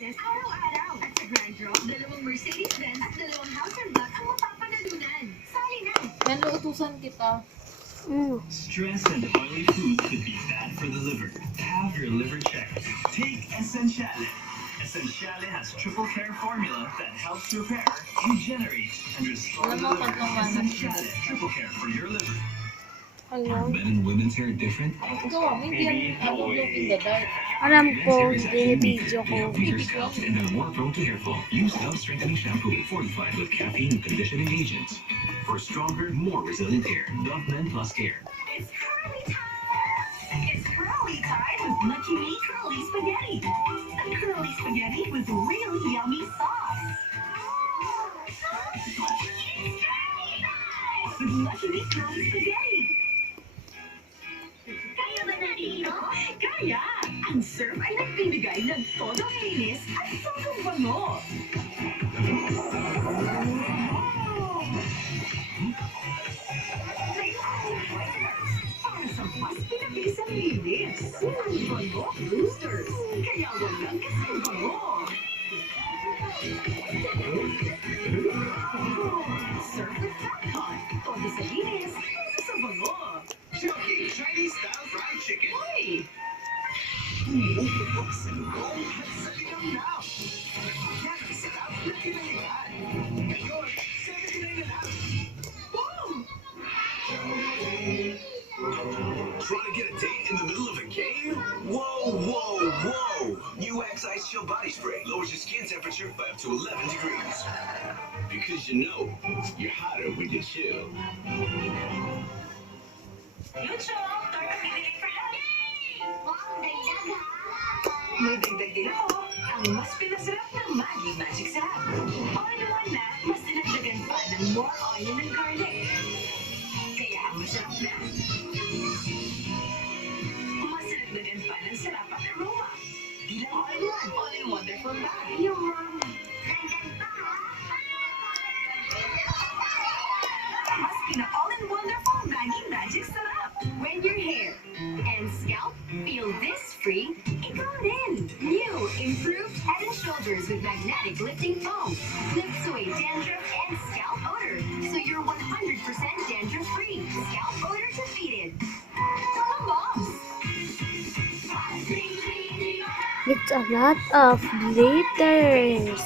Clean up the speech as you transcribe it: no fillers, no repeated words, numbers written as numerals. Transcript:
Araw-araw at sa Grand Draw, 2 Mercedes-Benz at 2 house and lot ang mapapanalunan. Sali na! Yan, utusan kita. Stress and oily food could be bad for the liver. Have your liver checked. Take Essentiale. Essentiale has triple care formula that helps repair, regenerate, and restore the liver. Essentiale triple care for your liver. Hello? Men and women's hair different? Ikaw, hindi yan glow in the dark. Alam ko, Men's hair is actually binibidyo weaker to ko. healthy hair scalp and are more prone to hair fall. Use Dove Strengthening Shampoo fortified with caffeine and conditioning agents. For stronger, more resilient hair, Dove Men Plus Care. It's curly time! It's curly time with Lucky Me Curly Spaghetti. The curly spaghetti with really yummy sauce. It's curly time! With Lucky Me Curly Spaghetti. Kaya ba narito? Kaya! Ang serve ay nagbibigay ng todo linis at todo bango. Para sa mas pinabisang linis. Ang bango boosters. Kaya walang kasing bango. Serve with Fatcon. Todo sa linis, todo sa bango. Chunky Chinese style fried chicken. Uy! Trying to get a date in the middle of a game? Whoa, whoa, whoa! New Axe Ice Chill Body Spray lowers your skin temperature by up to 11 degrees. Because you know, you're hotter when you chill. Lucho, torta pinili for lunch. May dagdag din ako. Ang mas pinasarap ng Maggi Magic Sarap. All-in-one na, mas dinagdagan pa ng more onion and garlic. Kaya ang masarap na. Mas dinagdagan pa ng sarap at aroma. Di lang all-in-one, all-in-wonderful ba? Yung mas pina-all-in-wonderful Maggi Magic Sarap. When your hair and scalp feel this free, ikaw din. New improved Head and Shoulders with magnetic lifting foam lifts away dandruff and scalp odor, so you're 100% dandruff free. Scalp odor defeated. Come on, moms. It's a lot of glitters.